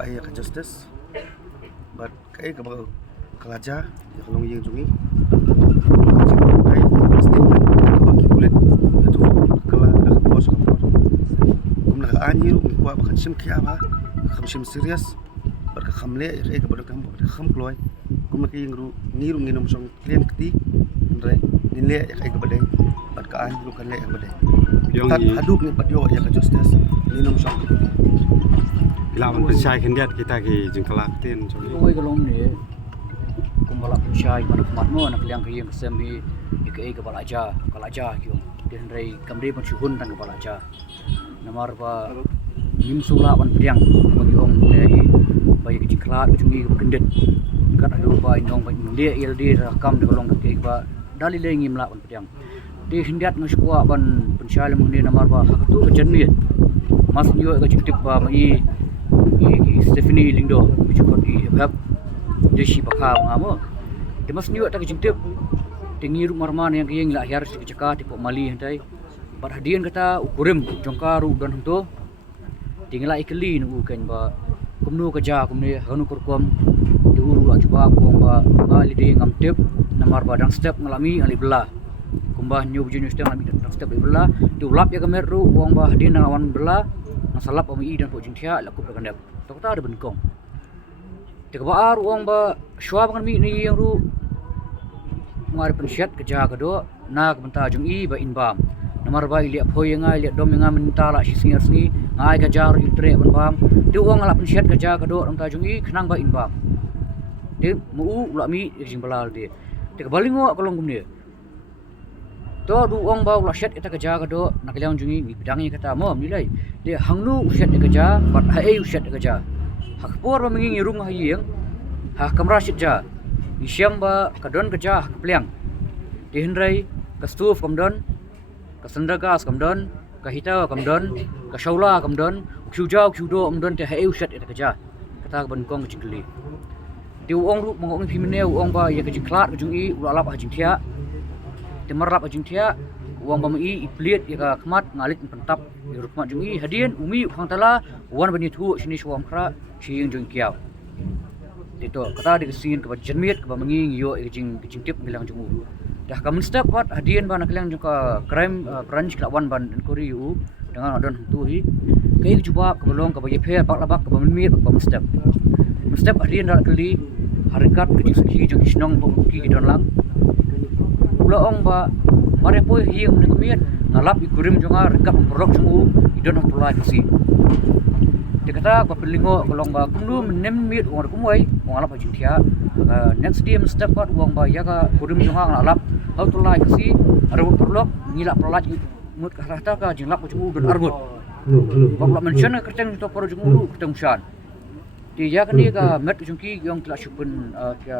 ba ya ka justice but kai ka ba kalaja ya kalong yung jungi kai statement ka ba kibulit itu kala dah pos ka pos kum na anyi ru ko ba kham kya ba kham serious bar ka khamle ya ka ba kam kham kloy kum na ki ru nginom song claim kti ndai ninle ya kai ka ba dai bar ka anyi ru kan le ka ba dai haduk ni patyo ya ka justice nginom song lawan pensai kendiat kita ki jengkelak tin so oi kalong ni kumbala pensai mana matno nak liang ke yang kesembi ike ke balaja kalaja kyo den rei kamri pun syuhun tan ke balaja namar ba nim sula wan priang bagi ong dei bai ke jengkelak jungi ke kendet kat adu bai nong bai dia ld rakam de kalong ke ba dali le ngim la wan priang di hendiat ngskua ban pensai lemang ni namar ba hakatu ke jenmiet mas nyo ke jitip ba mai Stephanie Lindo bijukon di hab deshi pakha ngamo demas niwa tak jintip tingiru marman yang kiyeng la hyar sikecaka tipo mali hentai bar hadian kata ukurim jongkaru dan hento tingla ikli nu kan ba kumnu kaja kumne hanu kurkom diuru la coba ko ba mali de ngam tip namar badang step ngalami ali belah kumbah nyu bujun step ngalami dang step belah diulap ya kameru wong ba hadian lawan belah nasalap ami dan po jintia lakup kandap tak ada benkong. Tiga baar uang ba syua bangan mi ni yang ru ngar pensiat kerja kedo nak benta jung i ba inbam. Namar ba liap hoi ngai liap dom ngai minta la si singar sini ngai kerja ru intre ban bam. Ti uang ala pensiat kerja kedo benta jung i kenang ba inbam. Ti mu ula mi jing balal dia. Tiga balingo kolong gum dia. To du uang ba ula syat kita kerja kedo nak liang jung i bidangi kata mo nilai. Dia hangnu usyat kerja, bat hai usyat kerja. Hak por ba mengingi rumah yang, hak kamera sitja. Isyam ba kadon kerja hak pliang. Di hendrai ka stuf kamdon, ka sandagas kamdon, ka hita kamdon, ka shaula kamdon, kyujau kyudo kamdon te hai usyat kerja. Kata bankong cikli. Di uang ru mongong pimene uang ba ya kejiklat kejungi ulalap hajintia. Temarap hajintia uang bami iplit ya kemat ngalit pentap di rumah jungi hadian umi khang tala wan bani thu sini suam kra siing jung kiau itu kata di kesin ke jenmiet ke bamangi yo jing tip bilang jungu dah kamen step wat hadian ban kelang juga crime branch lawan ban kori u dengan adon tu hi kai cuba ke belong ke bagi phe pak labak ke bamanmiet ke step hadian dak kali harikat ke jing seki jung snong ki don lang ulaong ba mare poi hiang ne kemian ngalap ikurim jonga rekap produk jungu idon tulai kasi dikata ko pelingo kolong ba kumdu menem mit wong kumoi wong alap jintia next day step part wong ba ya ka kurim jonga ngalap how tulai kasi arbu produk ngilap pelat mut ka rata ka jinglap jungu don argut bak mention ka kerteng to pro jungu kerteng shan di ya kan dia ka met jungki yang telah supun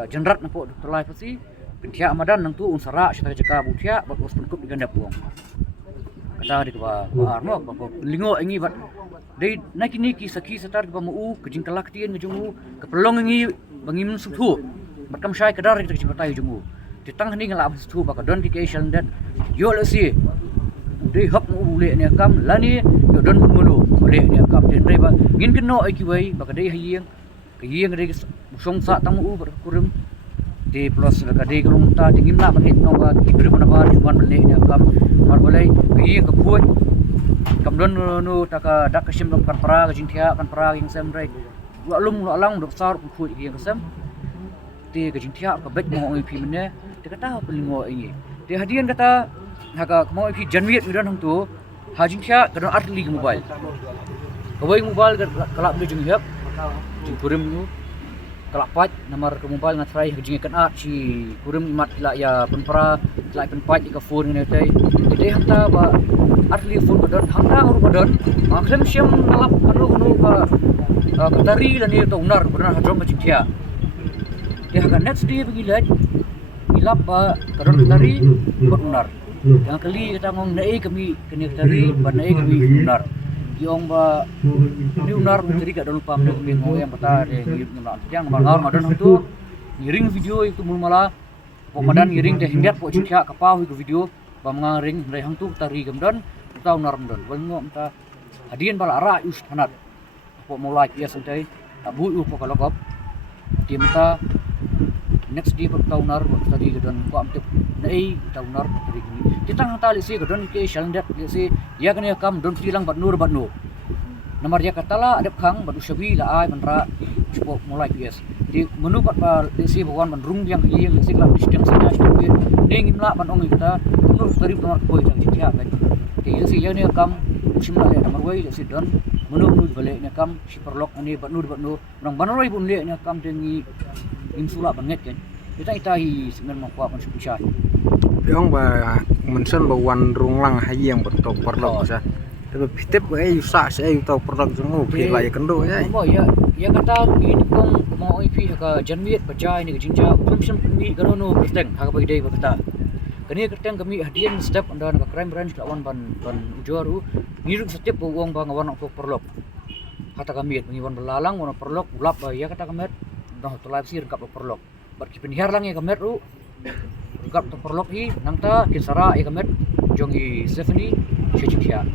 jenrat napo tulai kasi Pintia Ramadan nang tu unsara syata jaka butia bat us penkup diganda puang. Kata di ba arno ba lingo ingi bat dei nakini ki saki satar ba mu kejing kelak tien ngejungu kepelong ingi bangim suthu batam syai kadar kita cipatai jungu. Ditang ni ngalap suthu ba kadon ki asian dat yo lesi. Dei hak mu le ne kam lani yo don munu le ne kam den dei ba ngin keno ai ki wai ba kadai hieng dei song sa tang mu kurum di plus kadai gerung ta tingim la menit nong ba kibir mana ba cuman beli ne kam mar boleh ki ke puat kam don nu taka dak kesim dong kan pra jing thia kan pra ing sem rai wa lum lo lang dok sar ku puat ki kesem ti ke jing thia ka bet mo pi mene te kata pelingo ini ti hadian kata haka mo pi janwiet mi don hang tu ha jing thia kadon artli mobile kawai mobile kalap ni jing hiap jing kurim nu kelapat nomor ke mobile ngatrai kejing kan at si kurim mat la ya penpra la penpat ka phone ni tai jadi hanta ba atli phone badon hanta ru badon maklem siam ngalap anu ka katari la ni to unar benar hadrong ka cikya dia kan next day pergi lihat ilap ba kadon katari bot unar yang kali kita ngong nai kami kini katari ban nai kami unar Yong ba ni unar menteri kat dalam pam ni kami yang peta de yang mangar madan tu ngiring video itu mulmala pemadan ngiring de hindat po cikya kapau itu video ba mangaring dari hang tu tari gamdan ta unar mdan bango ta hadian bala ra us hanat po mulai ya santai abu upo kalokop timta next di pertaunar tadi gedon ko amtip nei taunar tadi gini titang tali si gedon ke shalndat si ya kan ya kam don tilang bat nur namar ya katala adep khang batu shabi la ai manra cukup mulai PS di menu pat si bawan rung yang si lam sistem sanya studi ning imla ban ong kita nur tarif nomor koi tang jia kan di si ya ne kam simla le namar wai si don menu bale ne kam si perlok ani bat nur nang banoi bun le ne kam dengi insula banget kan kita itahi sebenarnya mau apa pun susah Ông bà mình sân bà quan rung lăng hay giang bật tàu perlok sa. Tapi pitep ai usa saya tàu perlok semua pilih lagi kendo ya. Oh ya kata ini kong mau ipi ka janmiat bajai ni jinja function ni garono kerteng ha bagi dei kata. Kani kerteng kami hadian step anda ka crime branch lawan ban ujoru ngiruk setiap uang bang awan ok perlok. Kata kami pengiwan belalang wana perlok ulap ya kata kami dah tulai sir kap perlok. Bat kipinhar lang ya kami ru kap perlok hi nangta kisara ya kami jongi Stephanie Chichikia.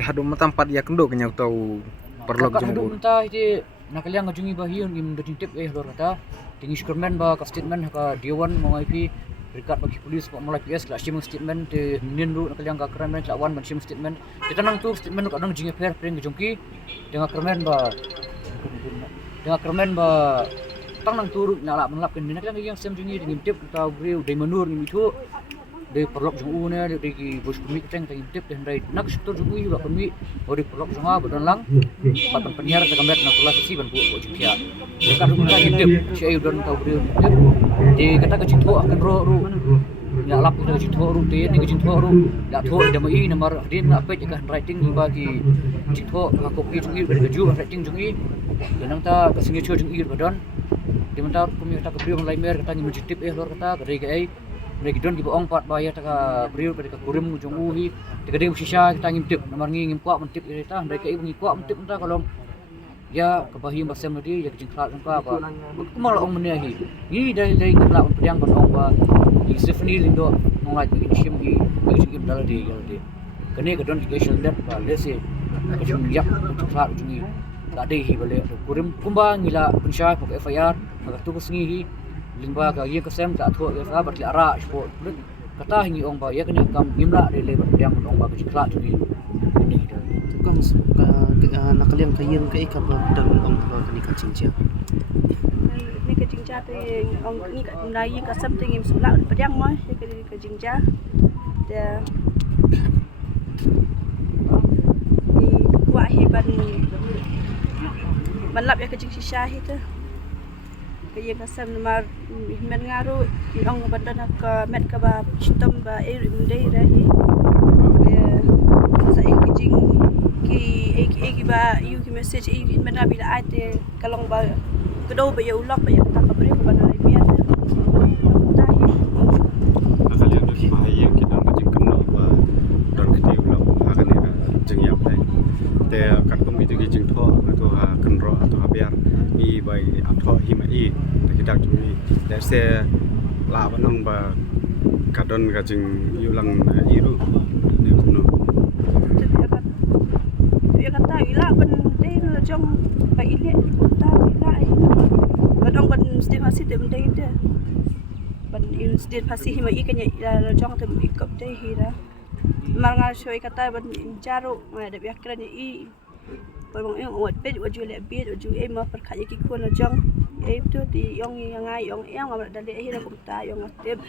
Hadu tempat ya kendo kenyau tau perlok hadu jenguk. mentah ite nakaliang ngajungi bahiun im detective lor kata tinggi statement ba ka statement ka dewan mongai pi rekat bagi polis mulai PS la sim statement te nin ru nakaliang ka kremmen lawan ban sim statement kita nang tu statement ka nang jingi fair pring jongki dengan kremmen ba tang nang turu nyala menlap kan nakaliang yang sim jingi dengan tip ta briu de menur ni itu de perlok jong u ne de ki bos kumi teng teng tip den dai nak sto jong u ba kumi ori perlok jong a badan lang pat penyiar ta kamet nak tulas si ban bu jia de ka ru ka tip si ayu don ta bri de kata ka jitho akan ru ya lap ka jitho ru de ni ka jitho ru ya tho de mai nomor din na pe ka writing ni ba ki jitho ka kopi jong i de ju writing jong i nang ta ka singi cho jong i badan di mentar kumi ta ka bri online mer kata ni mujitip lor kata ka de ai mereka don di boong pat bayar taka beriu mereka kurim ujung uhi dekat dia sisa kita ngintip nomor ngim kuat mentip kita mereka ibu ngikuat mentip entah kalau ya kebahian basem tadi ya kejengklat engkau apa malah orang menahi ini dari ngelak pedang berong ba di Stephanie lindo nolak begini sim di begini dalam di kene kedon di shelter ba lesi kejeng yak kejengklat ujungi tak ada hi balik kurim kumba ngila pensyai pok FIR agak tu kesengi limba ka ye kesem ka thua ke fa bat la ra sport kata hingi ong ba ye kene kam ngimla de le yang ong ba kla tu ni Kang nakaliang kayeng kay ka ba dal ong ba kani ka cingcia. Ni ka jingja te ong ni ka nai ka something im sula padang mo ka jingja de ni wa hi ban lap ya ka jing shisha hi te kaya kasam namar men ngaru ong badan ka met ka ba sistem ba ndai rahi sa jing ki ba you ki message men na bila ate kalong ba kedo ba ya ulok ba ya ta ka bri ba na biar tahi Nakaliang tu bahaya kita nak jeng kena ba don keti ulau akan ni jeng yang baik. Te kat kami tu jeng tho atau kenro atau biar i bai atho himai kita cumi dan saya lawan nang ba kadon ka jeng yulang iru ni kuno. ya kata ila ban dei la jong ba ile ta ila ban ong ban state masih dem dei de ban in state pasti hima ikanya la jong tem ikop dei hira marnga shoy kata ban jaro ma de yakran i bang eng wat pe waju le be waju e ma per khaya ki ko la jong e tu di yong yang ai yong eng ma dale hira kum ta yong atep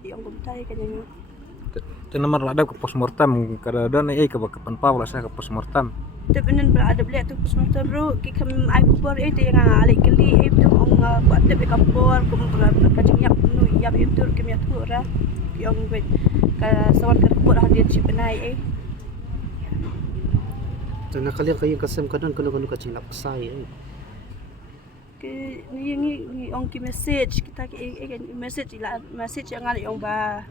yong kum ta ikanya Itu nomor ada ke postmortem kada don ai ke kapan pa wala sa ke postmortem. Tebenan berada beli tu pusmortem ru ki kam ai kubur e yang alik keli e tu ong buat te be kapor kum kajing yak nu yap e tu kem ya tu ra ki ong bet ka sawan ka kubur hadian si penai e So nakaliang kayeng kasem kadon kuno ka cing lapsai. ke ni ong ki message kita ki message ila message yang ali ong ba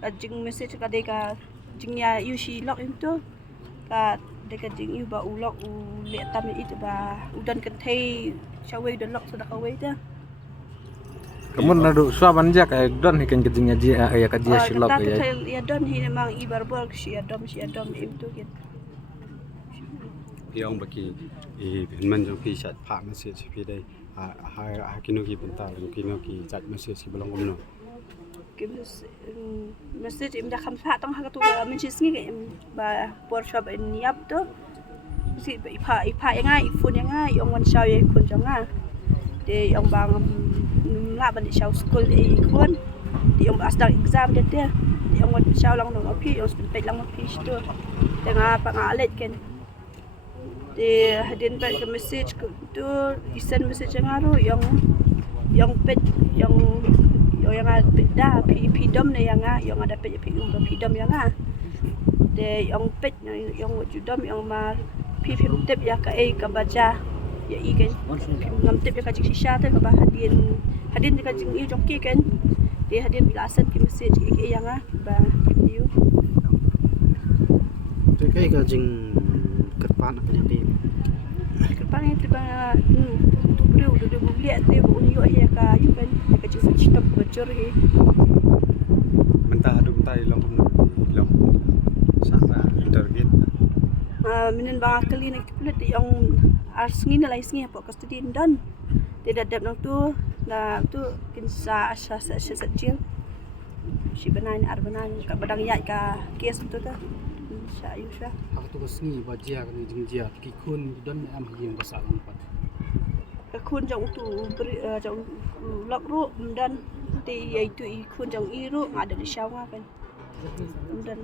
kajing message ka de ka jing ya you shi lock into ka de ka jing you ba u lock u le tam itu ba udan kan thei shawai dan lock sudah kawai dah Kamu nado suaban ja ka don hikan kejingnya dia ya ka dia silok ya. Ya don hi memang ibar bol si adom itu gitu. พี่องbagi pen man jong pi chat pha message pi dai ha kino ki benta kino ki chat message belong komno cái message em đã khám phá trong hai cái tụ mình chỉ nghĩ cái em và workshop em nhập đó thì bị phá yang ngay phun yang ngay ông quan sau vậy phun trong ngay thì ông bằng ngã bên sau school thì phun thì ông đã start exam đấy thì ông quan sau lòng nó phi ông spend lòng phi đó thì ngã bằng ngã lết cái thì hadin back cái message itu send message yang ngaruh yang pet yang ada pidom ne yang yang ada pidom yang de yang pet yang judom yang ma tip ya ka ka baca ya i kan ngam tip ya ka jik shisha te ka ba hadin ka jing i jok ki kan de hadin bila send ki message ki yang ba you te kai ka jing kat pan ka yang ti Kepala itu bang, tu beriu tu lihat dia bunyi ya ka, you kan, ka cuma stop bocor he. mentah adu mentai long long sama interview Minin bang kali nak kulit yang arsngi nilai sngi apa kas tadi dan tidak ada tu, na tu kinsa asas secil. Si benar arbanan ka badang ya ka kes tu ta. Saya usah. Aku tu kesini bajia kan jengja kikun dan am yang besar empat. Kun jong tu jong lok ru dan ti itu kun jong iru ada di syawa kan. Dan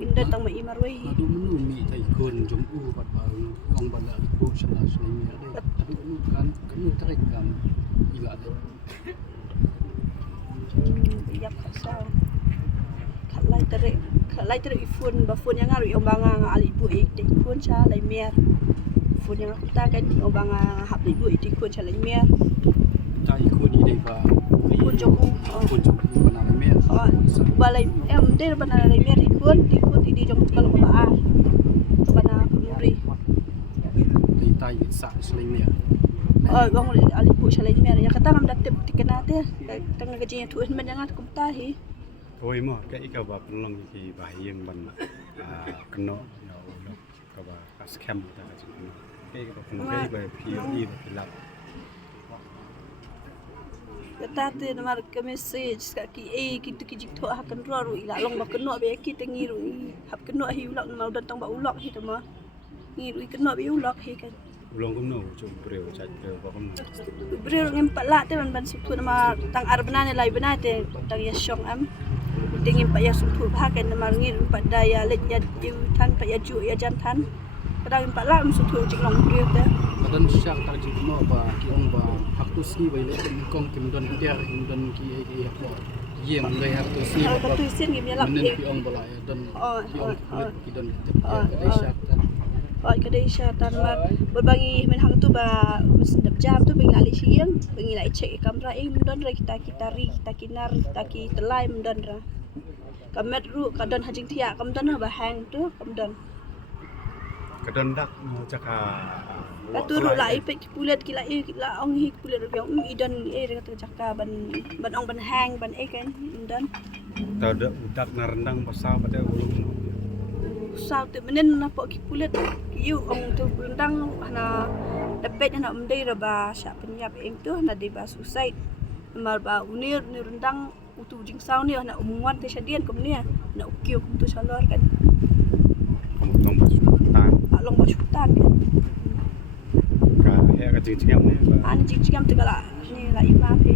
indah tang mai marwai. Adu menu mi tai kun jong pat bau ong bala ibu sana sini ada. Adu menu kan tarik kan ila ada. Iyak kasar. Kalai tarik phone yang ngaru yang bang ali ibu ikut kun cha lai mer. Phone yang aku tak kan yang bang hap ibu ikut kun cha lai mer. Tai kun ni dai ba. Kun jong bana me. Balai em dia bana lai mer ikut di jong kalau ba. Bana muri. Tai sa selain me. Bang ali ibu cha lai mer yang kata ngam datep tikenate tengah gajinya tu men yang aku tahi. oi mo ka ika ba long ki ba yang ban kno no ka ba scam ta ka jing ke ka pun kai ba pi ba lap Kata tu nama ke message kat ki kita ki jik thok akan ro ila long ba kno be ki tengi ru hap kno hi ulak nama dan tang ba ulak hi tama ngi ru kno be ulak hi kan long kom no chu breu cha breu ba kom no breu ngem pala te ban sutu nama tang arbana ne lai bana te tang ya syong am tingin pa ya sutu ba kan nama ngi ru pa daya let ya ju tan pa ya ju ya jan tan kadang pala sutu jik long breu te Dan siang tak jik no ba ki ong ba hak tu si ba ile kong kim don dia kim don ki apa yem ngai hak tu si kalau ba tu sen ngem ya lap menen ki ong bala ya dan ki ong ki don kita siak kedai syaitan mar berbangi men hang tu ba sedap jam tu bengi ali siang bengi lai cek kamera mendon ra kita ri kita kinar kita ki telai mendon ra kamet ru kadon hajing tia kamdon ba hang tu kamdon kadon dak jaka katuru lai pe kulet kila ong hi kulet ro idon kata jaka ban ong ban hang ban kan mendon ta dak na rendang pasal pada ulung sao tu menen na po ki kulet yu ong tu rendang na dapat na umdai ra ba sya penyap eng tu na di ba suicide mar ba unir ni rendang utu jing sao ni na umuan te syadian kum ni na ukio kum tu salor kan long tan long ba syutan kan ka he ka jing jing ni an jing jing te kala ni la ima pe